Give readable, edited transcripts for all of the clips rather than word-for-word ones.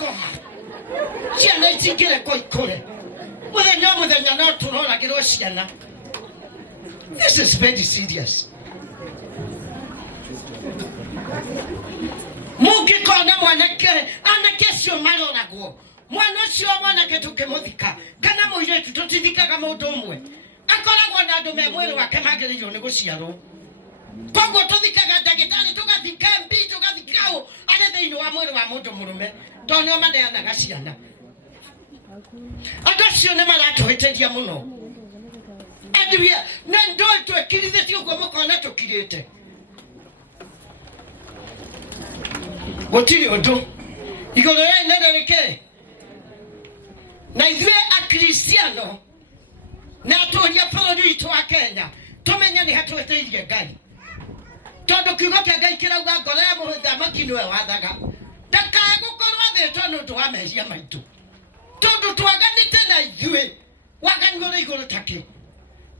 koma ciana itingire koikore muthenya no turoragirwo ciana. This is very serious. Mungikona mwanake anake cio maroragwo mwana cio mwanake tukimuthika kana muiretu tutithikaga mundu umwe akoragwo na andu me mwiri wake magiriirwo ni guciarwo. Koguo tuthikaga ndagitari tugathika mbi tugathikao ari thiini wa mwiri wa mundu murume tonio maneanaga ciana. Andu acio ni maratuhitiria muno. Adwia nendo twekirithĩtie ũguo mũkona tũkirĩte. Gũtirĩ ũndũ igũrũ ya inene rĩkĩ na ithuĩ akristiano na atũria bũrũri witũ wa Kenya tũmenye nĩ hatwĩtĩirie Ngai tondũ kiugo kĩa Ngai kĩrauga ngoro ya mũthamaki nĩwe wathaga ndakae gũkorwo athĩtwo nĩ ũndũ wa mehia maitũ tondũ twaganĩte na ithuĩ wagani ũrĩ igũrũ takĩ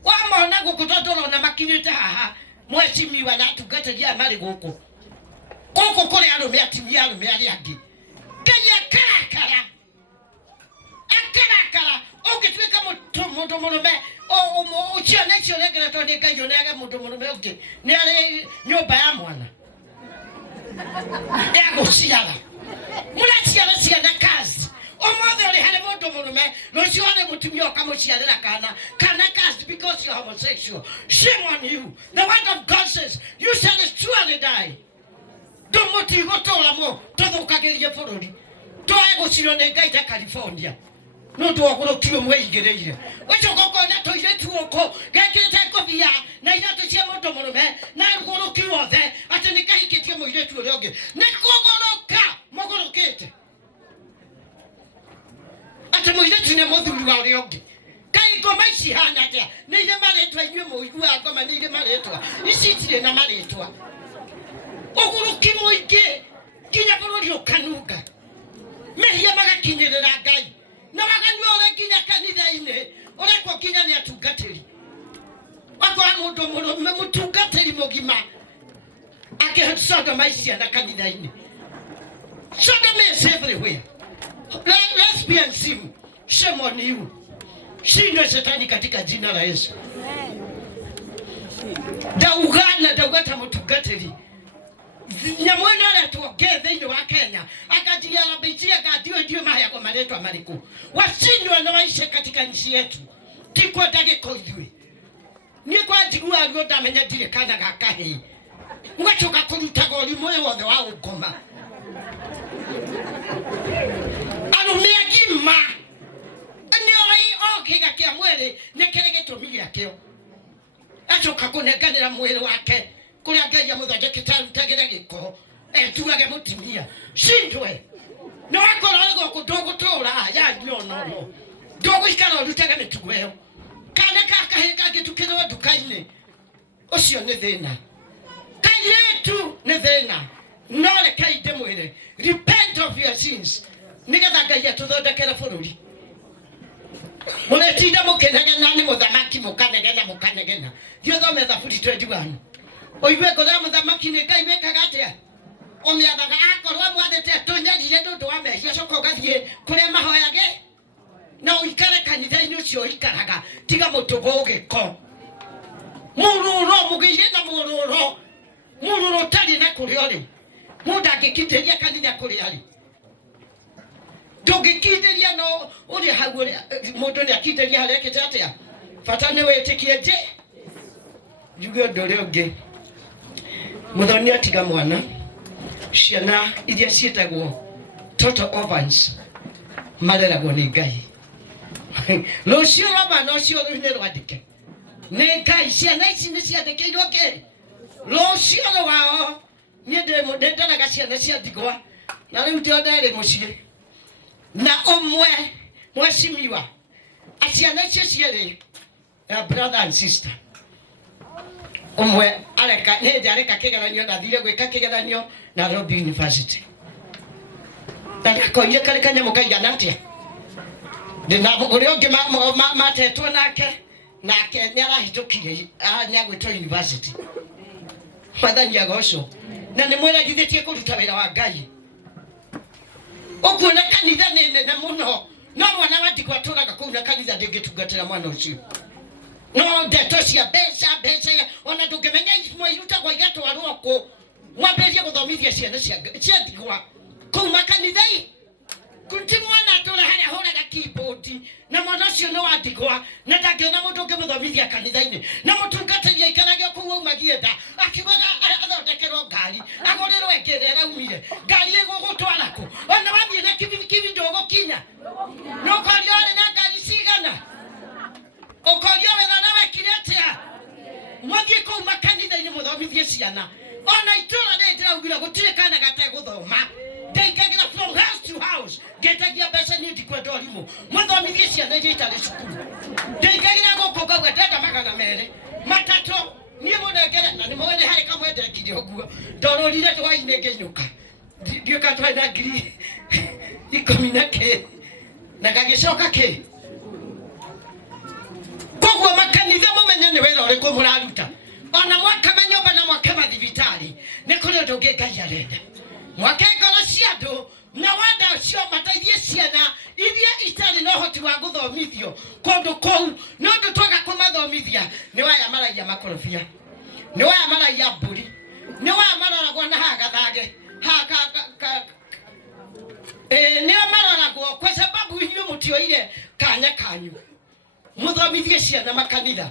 wamona gũkũ tondũ na makinyĩte haha mwecimiwa na atungatĩria marĩ gũkũ gũkũ kũrĩ arũme atimia arũme arĩa angĩ Ngai akarakara ũngĩtuĩka mũndũ mũrũme ciana icio ũrengeretwo nĩ Ngai ũnege mũndũ mũrũme ũngĩ nĩ arĩ nyũmba ya mwana egũciara mũraciara ciana kazi omothe ũrĩ harĩ mũndũ mũrũme rũciũ harĩ mũtumia ũkamũciarĩra kana cast because you're homosexual. Shame on you. The word of God says you shall surely die. Mũtigũtũũra mo tũthũkagĩrie bũrũri twegũcirwo nĩ Ngai ta California no twagũrũkio mwĩingĩrĩire ũcoka ũkona tũirĩtu ũkũ gekĩrĩte ngũbia na iratũ cia mũndũ mũrũme na ngũrũki wothe atĩ nĩ kahikĩtie mũirĩtu ũrĩa ũngĩ nĩ kũgũrũka mũgũrũkĩte atĩ mũirĩtu nĩ mũthuri wa ũrĩa ũngĩ Kai ngoma ici hana atĩa nĩ irĩ marĩtwa inyuĩ mũiguaga ngoma nĩ irĩ marĩtwa ici itirĩ na marĩtwa Oguruki muingi kinya bũrũri ũkanunga mehia magakinyĩrĩra Ngai na wagani ũrĩa nginya kanitha-inĩ ũrekwo kinya nĩ atungatĩri wakora mũndũ mũrũme mũtungatĩri mũgima akĩcogoma ciana kanitha-inĩ. Sodom is everywhere. Lesbian sim, shame on you. Shindwe shetani katika jina la Yesu. Daugata mutungatĩri nyamwena ala tuongee thĩinĩ wa Kenya akajiarabishia ndio mahaya kwa maletwa marĩkũ washindwe na waishi katika nchi yetu tikwenda gĩko ithuĩ niĩ kwa njigua ruo ndamenya ndirĩ kana gakahĩ mũgacoka kũrutaga ũrimũ ũyũ wothe wa gũkoma arũme agima nĩoĩ kĩga kĩa mwĩrĩ nĩ kĩrĩ gĩtũmi gĩakĩo acoka kũnenganĩra mwĩrĩ wake kuria Ngai amuthondekete arutagĩre gĩko tuage mũtumia shindwe nĩ wakorwo gũkũ ndũgũtũũra ya nyono ndũgũikara ũrutage mĩtugo ĩyo kana kahĩ kangĩtukĩrwo nduka-inĩ ũcio nĩ thĩna kairĩtu nĩ thĩna no rekei ndĩmwĩre repent of your sins nĩgetha Ngai atũthondekere bũrũri mũretinda mũkĩnegena nĩ mũthamaki mũkanegena thiĩ thome Thaburi 21 oiwe ngoro ya mũthamaki nĩ Ngai wĩkaga atĩa ũmĩathaga akorwo mwathĩte tũnyarire nĩ ũndũ wa mehia coka ũgathiĩ kũrĩa mahoyage na ũikare kanitha-inĩ ũcio ũikaraga tiga mũtũgo gĩko mũrũro mũgĩire na mũrũro ũtarĩ na kũrĩa ũrĩ mũndũ angĩkindĩria kanitha kũrĩa arĩ ndũngĩkindĩria no ũrĩ hau mũndũ nĩ akindĩria harĩa ekĩte atĩa bata nĩ wĩtĩkie nje njuge ũndũ ũrĩa ũngĩ muthoni atiga mwana ciana iria ciĩtagwo total orphans mareragwo nĩ Ngai rũciũ rwa mwana ũcio nĩ rwandĩke nĩ Ngai ciana ici nĩ ciandĩkĩirwo kĩ rũciũ rwao niĩ ndĩndaraga ciana cia ndigwa na rĩu ndĩrĩ mũciĩ na ũmwe mwecimiwa aciana icio cierĩ brother and sister umwe areka kĩgeranio na thire gwĩka kĩgeranio na Nairobi University ndakoire kare kanyamũ kaigana atĩa ndina ũrĩa ũngĩ matetwo nake nĩ arahĩtũkire nĩagwĩtwo university mathani agocwo na nĩ mwĩragithĩtie kũruta wĩra wa Ngai okuona kanitha nene muno no mwana wa ndikwa turaga kuna kanitha ndingitungatira mwana ucio no ndeto cia mbeca ona ndungemenya mwiruta kwa igatwarwo ku mwamberie guthomithia ciana cia ndigwa kuma kanithai kuti mwana atura haria horaga keyboard na mwana ucio no wa ndigwa na ndangiona mundu ungimuthomithia kanitha-ini na mutungatĩria ikarage kuu umagienda akiugaga athondekerwo ngari agũrĩrwo ĩngĩ ĩraumire ngari ĩgũgũtwara kũ ona wathiĩ na kibikibi ndũgũkinya nũkorio arĩ na ngari cigana ũkorio wĩra na wekire atĩa mũthiĩ kũu makanitha-inĩ mũthomithie ciana ona itũra rĩrĩ ndĩraugire gũtirĩ kana gategũthoma ndaingagira from house to house ngetagia mbeca niĩ ndikwenda ũrimũ mũthomithie ciana iria itarĩ cukuru ndaingagira gũkũ ngauga ndenda 200 matatũ niĩ mũnengere na nĩmũĩ harĩ kamwe ndekire ũguo ndorũrire hwainĩ ngĩinũka ndiũka twarĩ na ngiri 10 na gagĩcoka kĩ koguo makanitha mũmenye nĩ wĩra ũrĩkũ mũraruta ona mwaka manyũmba na mwaka mathibitarĩ nĩ kũrĩ ũndũ ũngĩ Ngai arenda mwaka ngoro cia andũ na wanda ũcio mateithie ciana iria itarĩ na ũhoti wa gũthomithio kũndũ kũu no ũndũ twaga kũmathomithia nĩ waya maraia makorobia nĩ waya maraia mbũri nĩ waya maroragwo na hagathage nĩo maroragwo kwa sababu inyuĩ mũtioire kanya kanyu mũthomithie ciana makanitha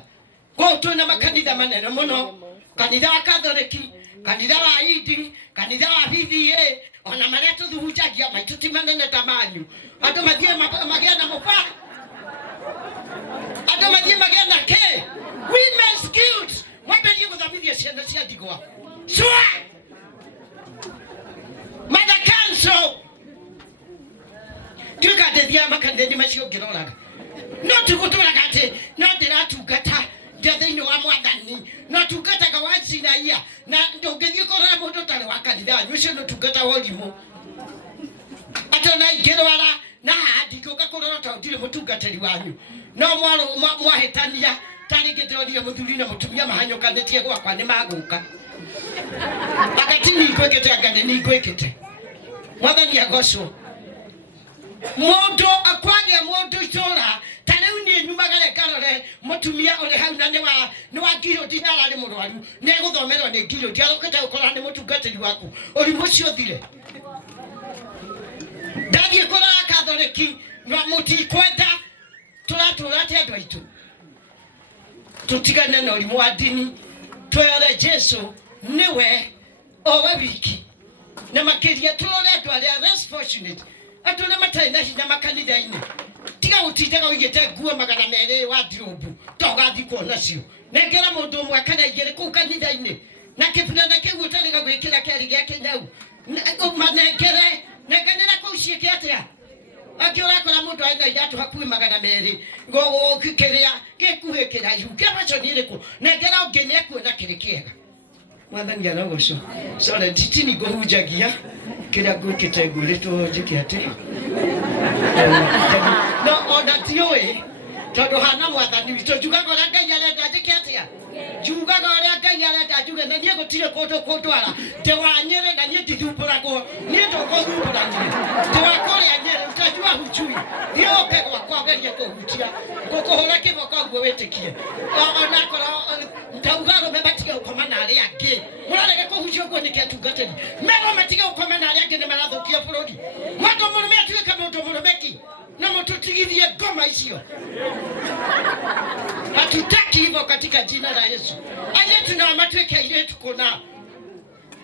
kwa twĩna makanitha manene mũno kanitha wa Katholiki kanitha wa Indi kanitha wa PCA ona marĩa tũthunjagia maitũ ti manene ta manyu andũ mathiĩ magĩa na mũba andũ mathiĩ magĩa na kĩ women's guild mwambĩrie gũthomithia ciana cia ndigwa swa Mother Council tuĩka ndĩthia makanitha-inĩ macio ngĩroraga no tũgũtũraga atĩ no ndĩratungata thĩinĩ wa mwathani no tungataga wa Sinaia na ndũngĩthiĩ kũrora mũndũ ũtarĩ wa kanitha wanyu ũcio nĩ ũtungata wa ũrimũ atĩ ona ingĩrwara na haha ndingĩũka kũrora tondũ ndirĩ mũtungatĩri wanyu no mwahĩtania tarĩngĩ ndĩronire mũthuri na mũtumia mahanyũkanĩtie gwakwa nĩ magũka agati nĩingwĩkĩte anga nĩ nĩingwĩkĩte mwathani agocwo mũndũ akwagĩa mũndũ itũra tarĩu niĩ nyumagare ngarore mũtumia ũrĩ hau na nĩ wa ngirũndi na ararĩ mũrwaru nĩegũthomerwo nĩ ngirũndi arokĩte gũkorwo nĩ mũtungatĩri waku ũrimũ ũcio thire ndathiĩ kũrora Katholiki mũtikwenda tũratũra atĩ andũ aitũ tũtigane na ũrimũ wa ndini twere Jesũ nĩwe owe wiki na makĩria tũrore andũ arĩa less fortunate andũ arĩa matarĩ na hinya makanitha-inĩ tiga gũtindaga ũigĩte nguo 200 wa ndirũmbu togathiĩ kuona cio nengera mũndũ ũmwe kana igĩrĩ kũu kanitha-inĩ na kĩbunana kĩu ũtarĩ gwĩkĩra kĩarĩ gĩa kĩnyau manengere nenganĩra kũu ciĩke atĩa angĩ ũrakora mũndũ arĩ na iratũ hakuhĩ 200 gũkĩrĩa gĩkuhĩ kĩraihu kĩabaconi ĩrĩkũ nengera ũngĩ nĩekuona kĩrĩ kĩega mwathani arogocwo sore titini ngũhunjagia kĩrĩa ngwĩkĩte ngwĩrĩtwo njĩke atĩ no ona tiũĩ tondũ hana mwathani witũ njugaga ũrĩa Ngai arenda njĩke atĩa njugaga ũrĩa Ngai arenda njuge na niĩ gũtirĩ kũndũ kũndwara ndĩ wa Nyĩrĩ na niĩ ndithumbũragwo niĩ ndũgũthumbũrania ndĩ wa kũrĩa Nyĩrĩ ũtajua hucui thiĩ ũke gwakwa ũgerie kũhutia ngũkũhũra kĩboko ũguo wĩtĩkie ona korwo ndauga arũme matige gũkoma na arĩa angĩ mũrarege kũhutia ũguo nĩkĩ atungatĩri mego matige gũkoma na arĩa angĩ nĩ marathũkia bũrũri mũndũ mũrũme atuĩke mũndũ mũrũmeki na mũtũtigithie ngoma icio hatutaki hivyo katika jina la Yesu ayetu na matuĩke airĩtu kũna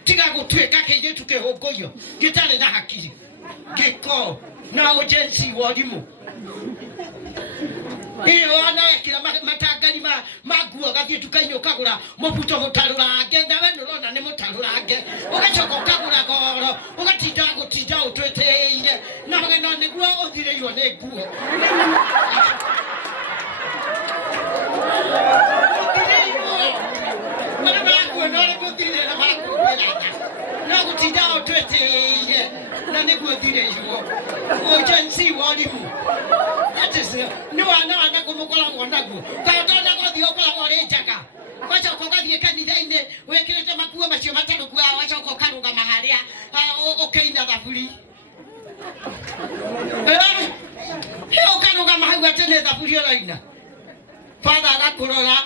tiga gũtuĩka kĩirĩtu kĩhũngũio gĩtarĩ na hakiri gĩko na ũjenzi wa ũrimũ ona wekĩra matangari ma nguo gathiĩ nduka-inĩ ũkagũra mũbuto mũtarũrange nawe nĩũrona nĩ mũtarũrange ũgacoka ũkagũra goro ũgatinda ũtwĩtĩire na magana nĩguo ũthirĩirwo nĩ nguo mana makuo no rĩ gũthirĩra makumbĩrana no gũtinda ũtwĩtĩire na nĩguo ũthirĩirwo ũjenzi wa ũrimũ nĩ wana kũmũkoragwo naguo kaũndona gũthiĩ ũkoragwo rĩ njaga wacoka ũgathiĩ kanitha-inĩ wĩkĩrĩte makuo macio matarũku wacoka ũkarũgama harĩa ũkĩina thaburi Heo karuga mahau atene thaburia raina. Father agakurora.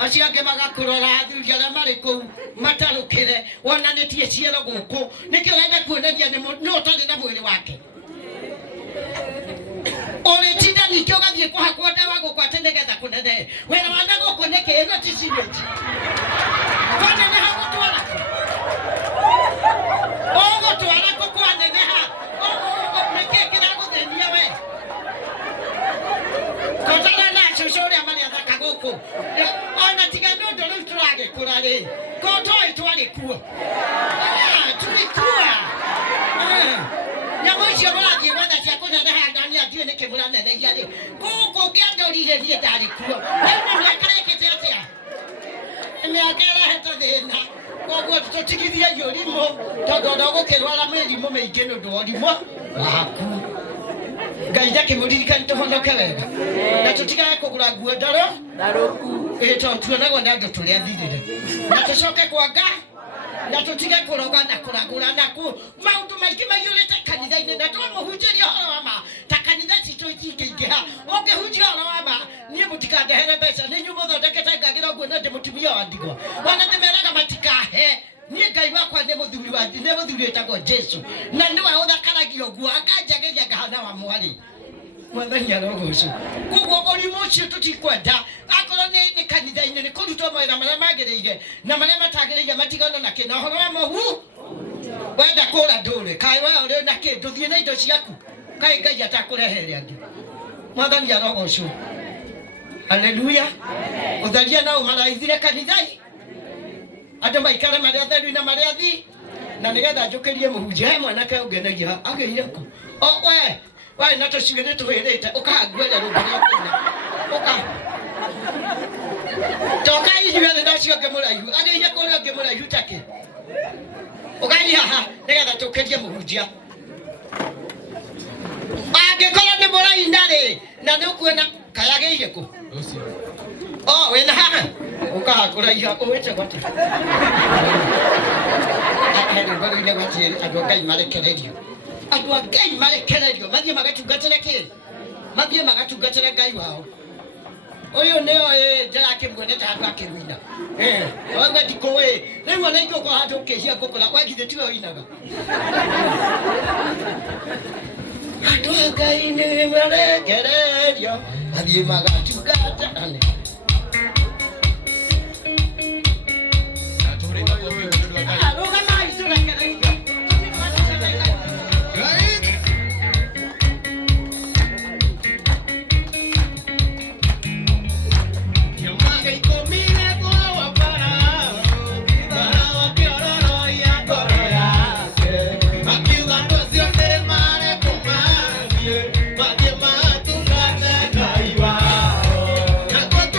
Aciake magakurora athuri aria mari kuu matarukire wonanitie ciero guku nikio renda kuoneria ni utari na mwiri wake. Ore tinda nikio gathie kuhakwa dawa gukwate nigetha kunene. Wena wana gukuneke ino ti serious. Fana ne hawo twara. Ogo twara ko kwa nene ha. Ogo neke kina guthenia we. Kotana na shosho ria mari athaka guku. Ona tiga no ndoro turage kurare. Kotoi twari kuo. Tulikuwa. Nyamoshia murathie wetha cia kunene handani athiĩ nĩ kĩmũraneneia rĩ gũkũ ngĩandorire niĩ ndarĩ kuo rĩu nĩ mĩaka ĩkĩte atĩa mĩaka ĩrehete thĩna koguo tũtigithie ũrimũ tondũ ona ũgũkĩrwara mĩrimũ mĩingĩ nĩ ũndũ wa ũrimũ waku Ngai ndakĩmũririkani tũhonoke wega na tũtigage kũgũra nguo ndarũku tondũ tuonagwo nĩ andũ tũrĩa thirĩre na tũcoke kwa Ngai na tutige kuroga na kuragura na ku maundu maingi maiyurite kanitha-ini na twamuhunjiria horo wa ma ta kanitha citu itingĩingĩha ũngĩhunjia horo wa ma niĩ mũtikandehere mbeca nĩ inyuĩ mũthondekete ngagira ũguo na ndĩ mũtumia wa ndigwa ona ndĩmeraga matikahe niĩ Ngai wakwa nĩ mũthuri wa nĩ mũthuri wĩtagwo Jesu na nĩwe ũthakaragia ũguo akanjagĩria ngahana wa mwarĩ mwathani arogocwo koguo ũrimũ ũcio tũtikwenda akorwo nĩ kanitha-inĩ nĩ kũrutwo mawĩra marĩa magĩrĩire na marĩa matagĩrĩire matigano na kĩna ũhoro wa mũhu wenda kũra ndũrĩ kaĩ we ũrĩ na kĩ ndũthiĩ na indo ciaku kaĩ Ngai atakũrehere angĩ mwathani arogocwo haleluya ũtharia na ũmaraithire kanitha-inĩ andũ maikare marĩa atheru na marĩa athii na nĩgetha njũkĩrie mũhunjia he mwanake ũngenagia agĩire kũ we wai na tũcigĩ nĩ tũhĩrĩte ũkahangwere rũmbe rwakũna toka inyuĩ nĩ nacio ngĩmũraihu agĩire kũrĩa ngĩmũraihu takĩ ũgai haha nĩgetha tũkĩrie mũhunjia angĩkorwo nĩ mũraina rĩ na nĩ ũkuona kaĩ agĩire kũ wĩna haha ũkahakũraiha ũwĩte gwatĩ rũmbe-rũinĩ gwatĩ andũ Ngai marekererio andũ a Ngai marekererio mathiĩ magatungatĩre kĩ mathiĩ magatungatĩre Ngai wao ũyũ nĩo ndĩrakĩmuone ta andũ akĩruina wanga ndikũĩ rĩu ona ingĩũka handũ ũkĩhia ngũkũra we githĩ tiwe ũinaga andũ a Ngai nĩ marekererio mathiĩ magatungatĩre Nakuwa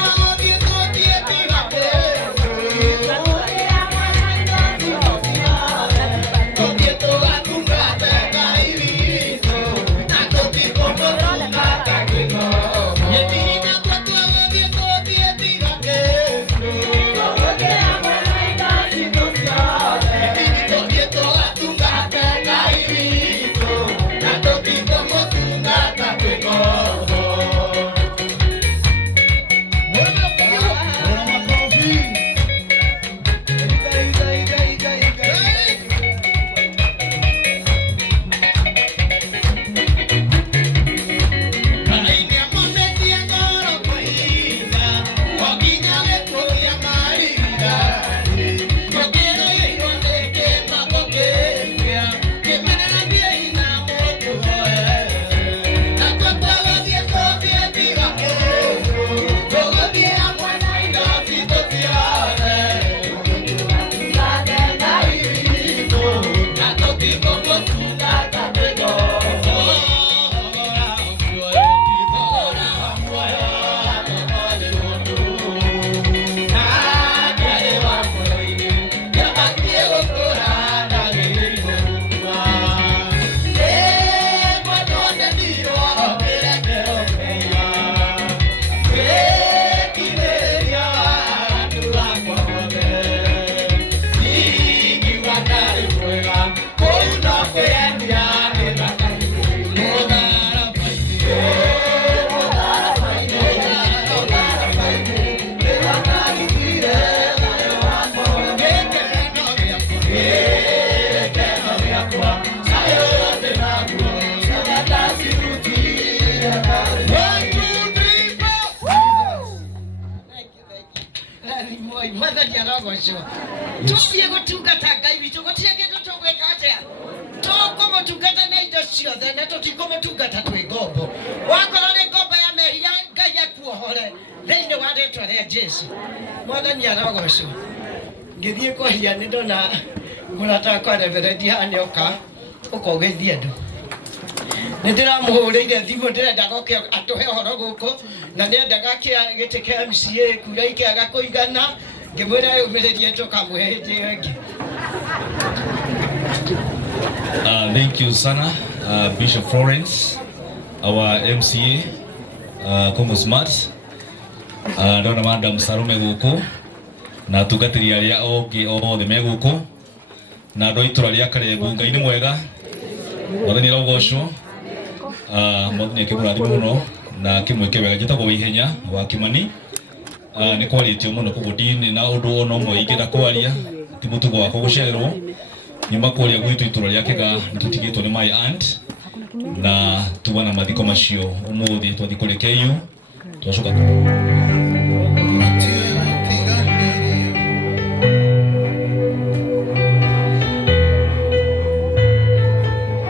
goco tuthie gutungata Ngai witũ gũtirĩ kĩndũ tũgwĩka atĩa tũkũmũtungata na indo ciothe na tũtikũmũtungata twĩ ngombo wakorwo nĩ ngombo ya mehia Ngai akuohore thĩinĩ wa rĩĩtwa rĩa Jesũ Mwathani arogocwo ngĩthiĩ kũhia nĩ ndona mũrata wakwa Reverend Hanyoka ũkogeithia andũ nĩ ndĩramũhũrĩire thimũ ndĩrenda goke atũhe ũhoro gũkũ na nĩendaga gĩtĩ kĩa MCA kura ikĩaga kũigana ngĩmwĩra yũmĩrĩrie tũkamũhe hĩndĩ ĩyo ĩngĩ. Thank you sana Bishop Florence, our MCA Congo Smart, ndona Madam Sarume gũkũ na atungatĩri arĩa ogĩ othe me gũkũ na andũ a itũra rĩa Karengu. Ngai nĩ mwega, Mwathani arogocwo, Mwathani akĩmũrathime mũno na akĩmwĩke wega. Njĩtagwo Waihenya wa Kimani, nĩ kwarĩtio mũno koguo ndinĩ na ũndũ ona ũmwe ingĩenda kwaria, ti mũtugo wakwa gũcererwo. Nyuma kũrĩa gwitũ itũra rĩa Kĩga nĩ tũtigĩtwo nĩ my aunt na tuba na mathiko macio ũmũthĩ twathi kũrĩ KU twacoka Thank you.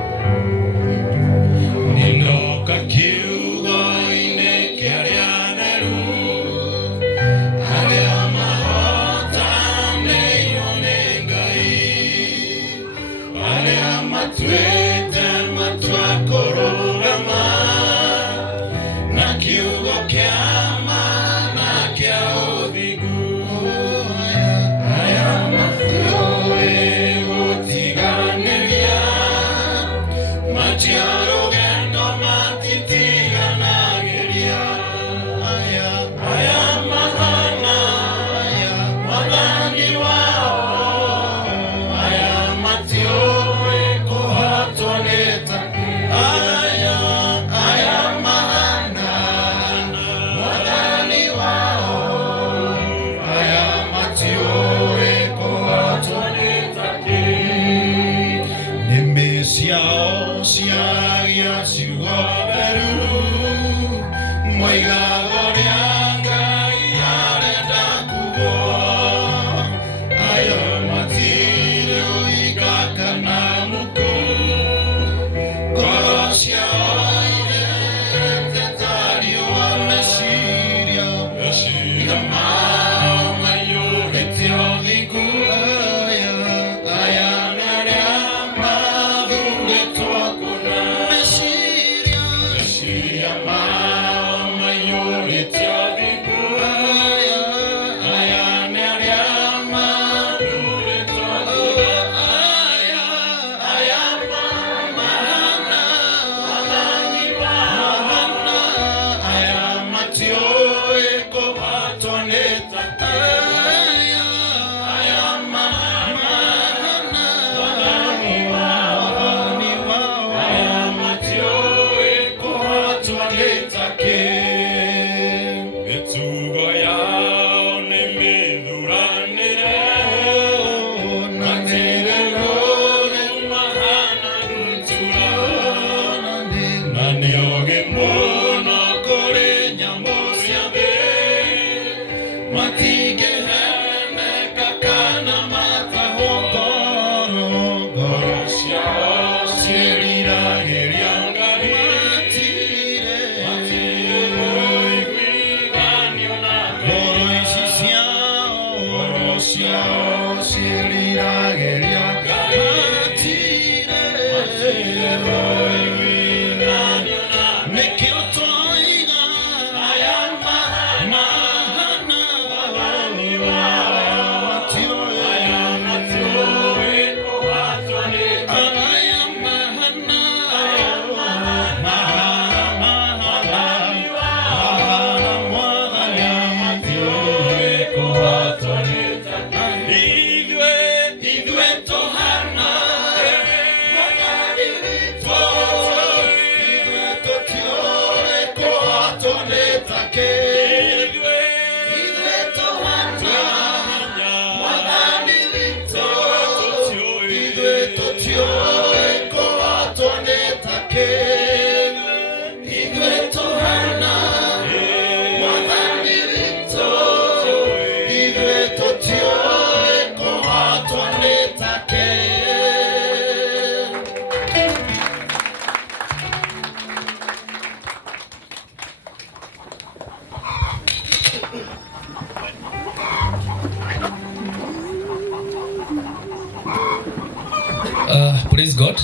Praise God.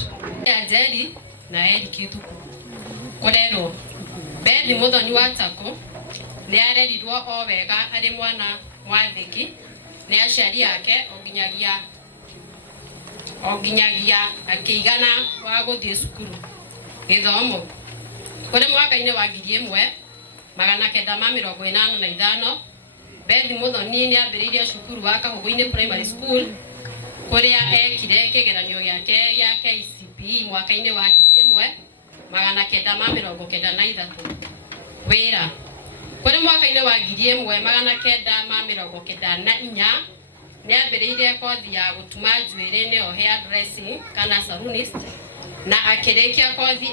Ajeli na eri kitu korero bendi muthoni wa tako ni arerirwo o wega ari mwana mwathiki ni aciari yake onginyagia akigana wa guthie cukuru githomo kuri mwaka-ini wa 1985 bendi muthoni ni ambiriirie cukuru wa Kahuguini Primary School kuria ekire kigeranio giake gĩa KCPE mwaka-ini wa 1993 wira kuri mwaka-ini wa 1994 ni ambiriirie kothi ya gutuma njuĩrĩ nĩyo hair dressing kana salonist na akirikia kothi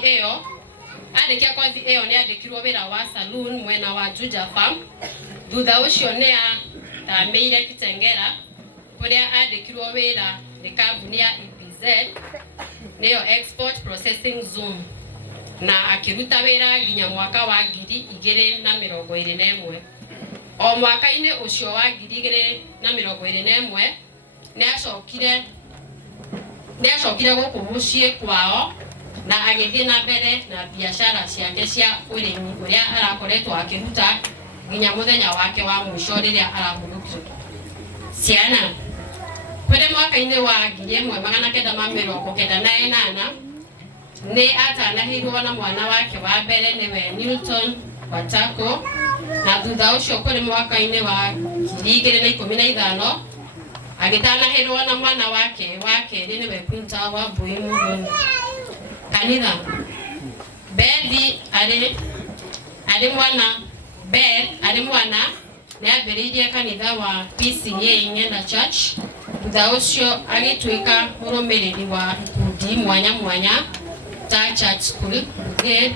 iyo ni andikirwo wira wa saloon mwena wa Juja Farm. Thutha ucio ni athamĩire Kitengera kuria andikirwo wira ni kambuni ya EPZ niyo Export Processing Zone na akiruta wira nginya mwaka wa 2021. O mwaka-ini ucio wa 2021 ni acokire guku mucii kwao na agithie na mbere na biashara ciake cia urimi uria arakoretwo akiruta nginya muthenya wake wa mwisho riria arahurukire ciana. Kuri mwaka-ini wa 1998 ni atanahirwo na mwana wake wa mbere niwe Newton Watako na thutha ucio kuri mwaka-ini wa 2015 agitanahirwo na mwana wake wa keri niwe Quinta wa Buimu kanitha. Bethi ari mwana ni ambiriirie kanitha wa PCA Ng'enda Church. Thutha ucio agituika murumiriri wa ikundi mwanya ta Church School, Brigade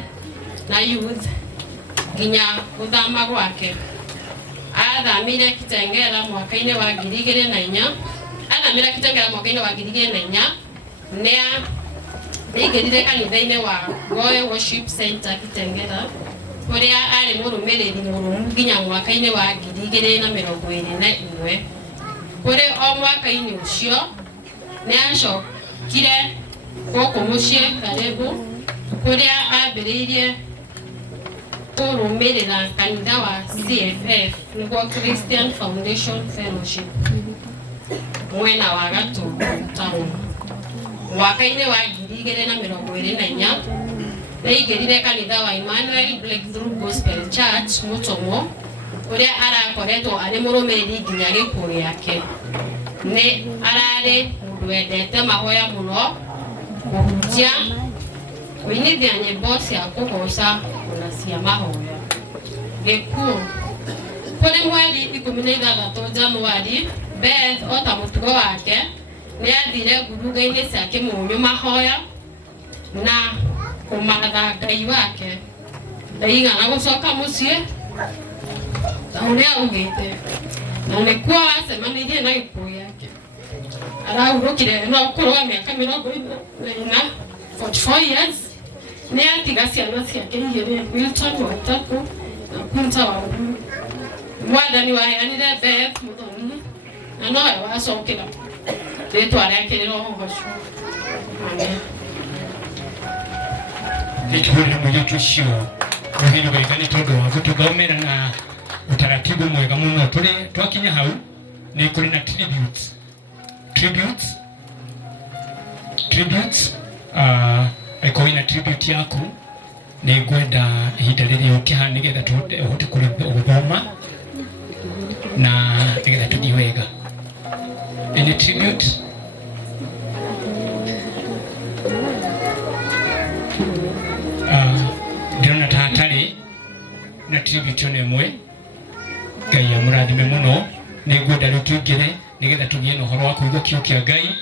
na Youth nginya guthama gwake. Athamire Kitengera mwaka-ini wa 2004. Athamira Kitengera mwaka-ini wa 2004 nĩaingĩrire kanitha-inĩ wa Goye Worship Center Kitengera kuria ari murumiriri murumu nginya mwaka-ini wa 2021. Kuri o mwaka-ini ucio niacokire guku mucii karibu kuria ambiriirie kurumirira kanitha wa CFF niguo Christian Foundation Fellowship mwena wa Gatũndũ town. Mwaka-ini wa 2024 nĩaingĩrire kanitha wa Emmanuel Breakthrough Gospel Church Mutomo uria arakoretwo ari murumiriri nginya gikuũ giake. Ni arari mundu wendete mahoya muno, kuhunjia, kuinithia nyĩmbo cia kugoca na cia mahoya. Gikuũ kuri mweri 16 Januari Beth ota mutugo wake ni athire nguruga-ini cia Kimunyu mahoya na kumatha Ngai wake. Ndaigana gucoka mucii uria augite na nikuo acemanirie na gikuũ giake. Arahurukire no kurwa miaka 44 years. Ni atiga ciana ciake igĩrĩ, Wilton Watako na Quinta wa Buimu. Mwathani waheanire Beth muthoni na nowe wacokera ritwa riake rirogocu. Amen. Nitwire mũirĩtu ũcio mũthini wega nĩ tondũ wa gũtũthomera na utaratibu mwega muno. Twakinya hau ni kuri na tributes iko ina tribute yaku ni ngwenda ihinda rĩrĩ ũkĩha nĩgetha tũhote gũthoma na nĩgetha tũthiĩ wega. Any tribute? Ndĩrona ta hatarĩ na tribute ona ĩmwe. Ngai amũrathime mũno. Nĩ ngwenda rĩu tũingĩre nĩgetha tũgĩe na ũhoro wa kũigua kiugo kĩa Ngai.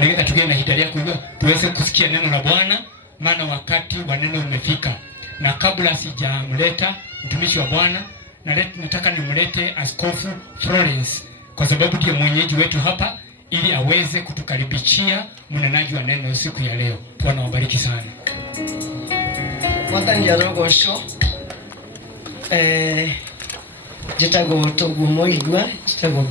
Nĩgetha tũgĩe na ihinda rĩa kuigua, tuweze kusikia neno la Bwana, maana wakati wa neno umefika. Na kabla sijamleta mtumishi wa Bwana, nataka nimlete Askofu Florence kwa sababu ndiye mwenyeji wetu hapa, ili aweze kutukaribishia mnenaji wa neno siku ya leo. Bwana wabariki sana. Mwathani arogocwo. Njĩtagwo Tũguo Mũigua, njĩtagwo